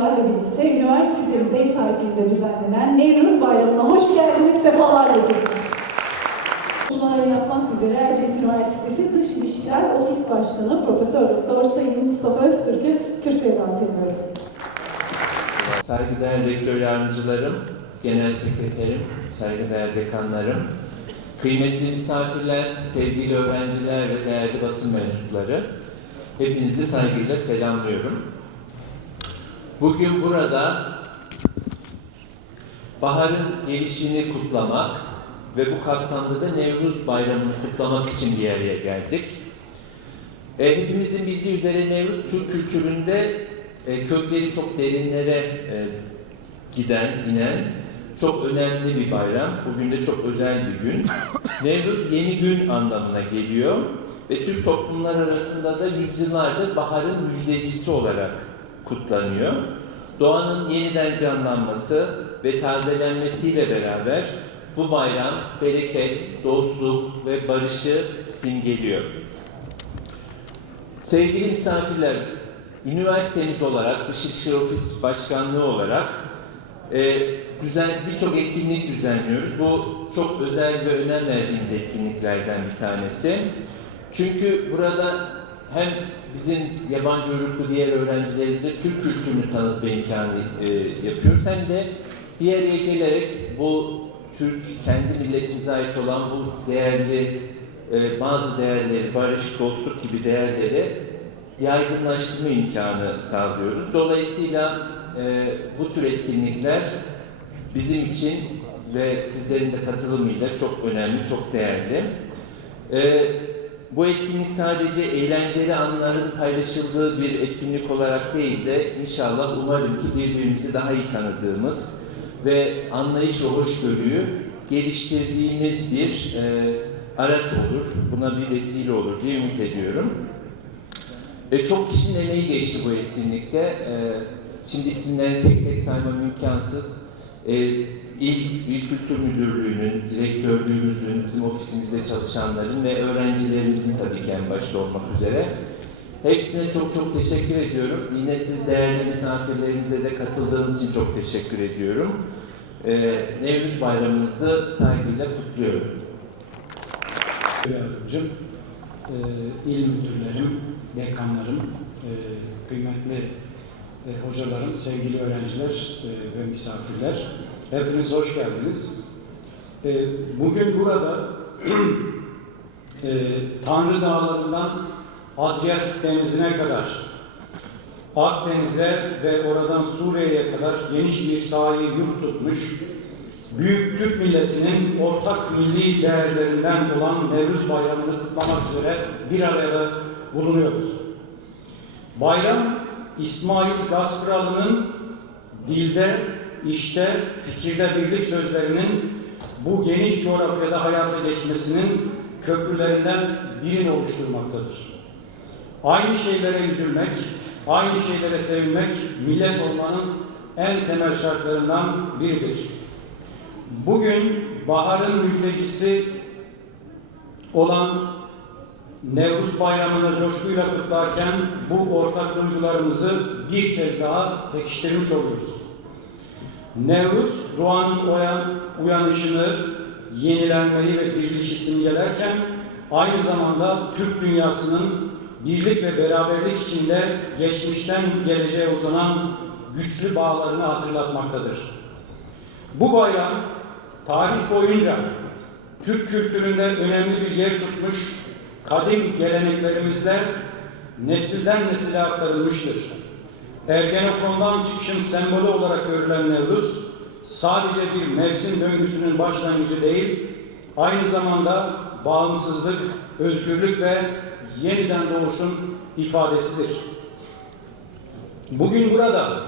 kurumlarla birlikte üniversitemize ev sahipliğinde düzenlenen Nevruz Bayramı'na hoş geldiniz, sefalar getirdiniz. Konuşmaları yapmak üzere Erciyes Üniversitesi Dış İlişkiler Ofis Başkanı Profesör Doktor Sayın Mustafa Öztürk'ü kürsüye davet ediyorum. Saygıdeğer rektör yardımcılarım, genel sekreterim, saygıdeğer dekanlarım, kıymetli misafirler, sevgili öğrenciler ve değerli basın mensupları, hepinizi saygıyla selamlıyorum. Bugün burada baharın gelişini kutlamak ve bu kapsamda da Nevruz Bayramı'nı kutlamak için bir araya geldik. E, hepimizin bildiği üzere Nevruz Türk kültüründe e, kökleri çok derinlere e, giden, inen çok önemli bir bayram. Bugün de çok özel bir gün. Nevruz yeni gün anlamına geliyor ve Türk toplumlar arasında da yüzyıllardır baharın müjdecisi olarak kutlanıyor. Doğanın yeniden canlanması ve tazelenmesiyle beraber bu bayram bereket, dostluk ve barışı simgeliyor. Sevgili misafirler, üniversitemiz olarak, İlişkiler Ofis Başkanlığı olarak e, düzen birçok etkinlik düzenliyoruz. Bu çok özel ve önem verdiğimiz etkinliklerden bir tanesi. Çünkü burada hem bizim yabancı uyruklu diğer öğrencilerimize Türk kültürünü tanıtma imkanı e, yapıyoruz hem de bir araya gelerek bu Türk kendi milletimize ait olan bu değerli e, bazı değerleri, barış, dostluk gibi değerleri yaygınlaştırma imkanı sağlıyoruz. Dolayısıyla e, bu tür etkinlikler bizim için ve sizlerin de katılımıyla çok önemli, çok değerli. E, bu etkinlik sadece eğlenceli anların paylaşıldığı bir etkinlik olarak değil de inşallah umarım ki birbirimizi daha iyi tanıdığımız ve anlayış ve hoşgörüyü geliştirdiğimiz bir e, araç olur, buna bir vesile olur diye ümit ediyorum. E, çok kişinin emeği geçti bu etkinlikte. E, şimdi isimlerini tek tek saymam imkansız. E, İl, İl Kültür Müdürlüğü'nün, rektörlüğümüzün, bizim ofisimizde çalışanların ve öğrencilerimizin tabii ki en başta olmak üzere. Hepsine çok çok teşekkür ediyorum. Yine siz değerli misafirlerimize de katıldığınız için çok teşekkür ediyorum. E, Nevruz Bayramınızı saygıyla kutluyorum. yardımcım, e, il müdürlerim, dekanlarım, e, kıymetli e, hocalarım, sevgili öğrenciler e, ve misafirler. Hepiniz hoş geldiniz. E, bugün burada e, Tanrı Dağları'ndan Adriyatik Denizi'ne kadar Akdeniz'e ve oradan Suriye'ye kadar geniş bir sahayı yurt tutmuş, Büyük Türk milletinin ortak milli değerlerinden olan Nevruz Bayramı'nı kutlamak üzere bir arada bulunuyoruz. Bayram, İsmail Gaskralı'nın dilde, işte, fikirde birlik sözlerinin bu geniş coğrafyada hayata geçmesinin köprülerinden birini oluşturmaktadır. Aynı şeylere üzülmek, aynı şeylere sevinmek millet olmanın en temel şartlarından biridir. Bugün baharın müjdecisi olan Nevruz Bayramı'nı coşkuyla kutlarken bu ortak duygularımızı bir kez daha pekiştirmiş oluyoruz. Nevruz, doğanın uyan, uyanışını, yenilenmeyi ve dirilişi simgelerken aynı zamanda Türk dünyasının birlik ve beraberlik içinde geçmişten geleceğe uzanan güçlü bağlarını hatırlatmaktadır. Bu bayram tarih boyunca Türk kültüründe önemli bir yer tutmuş kadim geleneklerimizde nesilden nesile aktarılmıştır. Ergenekon'dan çıkışın sembolü olarak görülen Nevruz, sadece bir mevsim döngüsünün başlangıcı değil, aynı zamanda bağımsızlık, özgürlük ve yeniden doğuşun ifadesidir. Bugün burada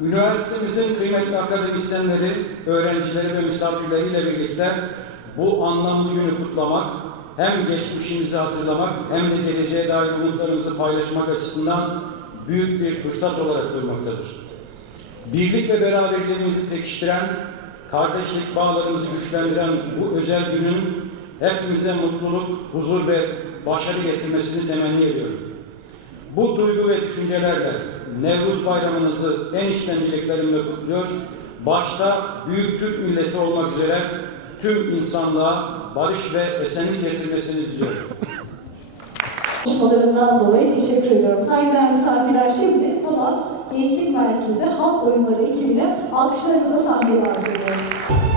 üniversitemizin kıymetli akademisyenleri, öğrencileri ve misafirleriyle birlikte bu anlamlı günü kutlamak, hem geçmişimizi hatırlamak hem de geleceğe dair umutlarımızı paylaşmak açısından büyük bir fırsat olarak durmaktadır. Birlik ve beraberliğimizi pekiştiren, kardeşlik bağlarımızı güçlendiren bu özel günün hepimize mutluluk, huzur ve başarı getirmesini temenni ediyorum. Bu duygu ve düşüncelerle Nevruz Bayramınızı en içten dileklerimle kutluyor. Başta büyük Türk milleti olmak üzere tüm insanlığa barış ve esenlik getirmesini diliyorum. Konuşmalarından dolayı teşekkür ediyorum. Saygıdeğer misafirler şimdi Thomas Gençlik Merkezi Halk Oyunları ekibine alkışlarınıza sahneye davet ediyorum.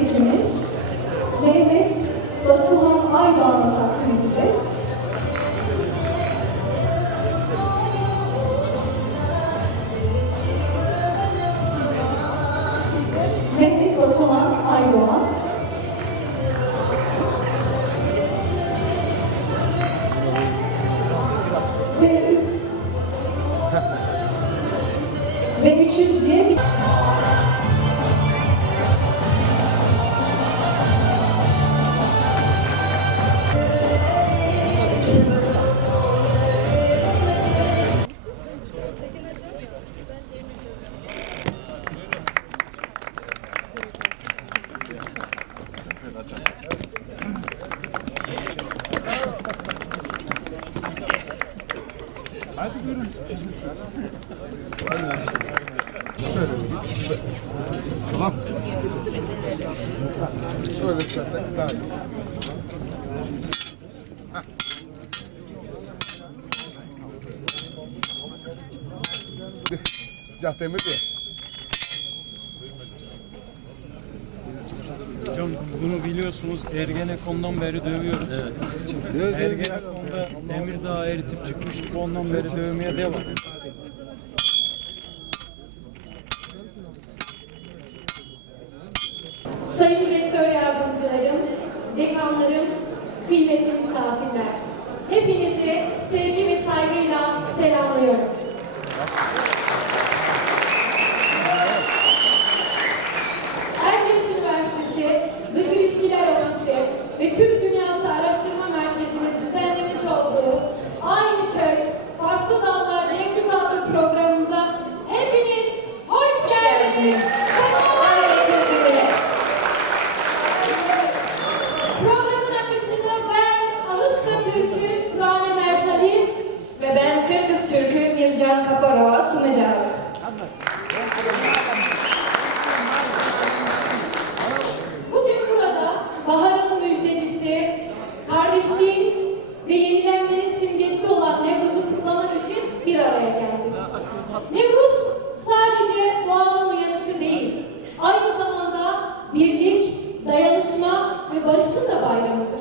Çekimiz. Mehmet Batuhan Aydoğan'a takdim edeceğiz. Sıcak demir bir. Hocam bunu biliyorsunuz Ergenekon'dan beri dövüyoruz. Evet. Ergenekon'da Emirdağ eritip çıkmıştık ondan beri dövmeye devam. Sayın Rektör Yardımcılarım, dekanlarım, kıymetli misafirler. Hepinizi sevgi ve saygıyla selamlıyorum. Erciyes Üniversitesi Dış İlişkiler Ofisi ve Türk Dünyası Araştırma Merkezi'nin düzenlemiş olduğu Aynı Köy, Farklı Dallar Nevruz adlı programımıza hepiniz hoş geldiniz. Sefalar getirdiniz. Programın akışını ben Ahıska Türk'ü Turane Mertali Ve ben Kırgız Türk'ü Mircan Kaparova sunacağız. Bugün burada baharın müjdecisi, kardeşliğin ve yenilenmenin simgesi olan Nevruz'u kutlamak için bir araya geldik. Nevruz sadece doğanın uyanışı değil, aynı zamanda birlik, dayanışma ve barışın da bayramıdır.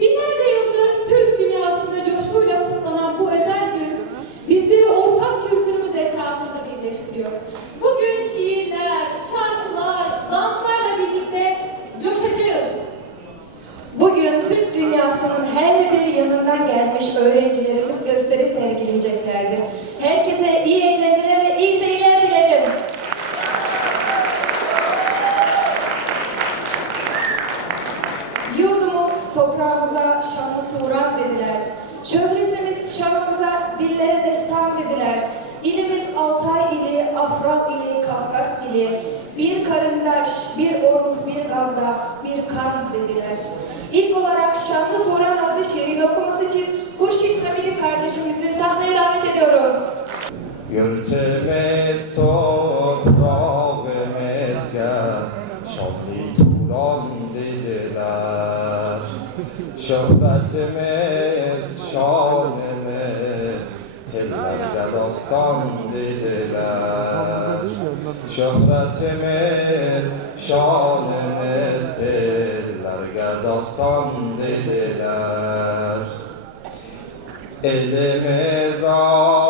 Binlerce yıldır Türk dünyasında coşkuyla kutlanan bu özel gün bizleri ortak kültürümüz etrafında birleştiriyor. Bugün şiirler, şarkılar, danslarla birlikte coşacağız. Bugün Türk dünyasının her bir yanından gelmiş öğrencilerimiz gösteri sergileyeceklerdir. Herkese iyi eğlenceler ve iyi seyirler dilerim. Yurdumuz toprağımıza şanlı Turan dediler. Şöhretimiz şanımıza dillere destan dediler. İlimiz Altay ili, Afrak ili, Kafkas ili. Bir karındaş, bir oruh, bir gavda, bir kan dediler. İlk olarak Şanlı Turan adlı şiirin okuması için Hurşit Hamidi kardeşimizi sahneye davet ediyorum. Yurtimiz Şöhretimiz, şanımız Tellerle dostan dediler Şöhretimiz, şanımız Tellerle dostan dediler Elimiz Altay,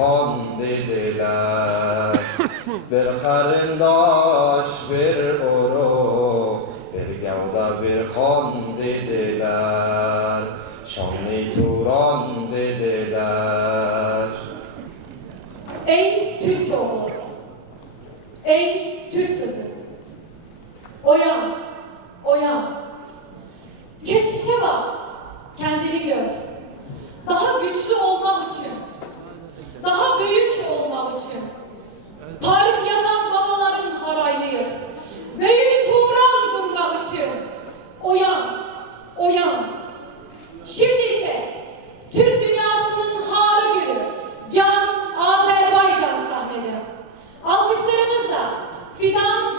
kan dediler. bir karındaş, bir uruk, bir gavda, bir kan dediler. Şanlı Turan dediler. Ey Türk oğlu, ey Türk kızı, oyan, oyan. Geçmişe bak, kendini gör. Daha güçlü olmak için, daha büyük olmak için. Tarih yazan babaların haraylıyım. Büyük Turan kurmak için. Oyan, oyan. Şimdi ise Türk dünyasının harı günü Can Azerbaycan sahnede. Alkışlarınızla Fidan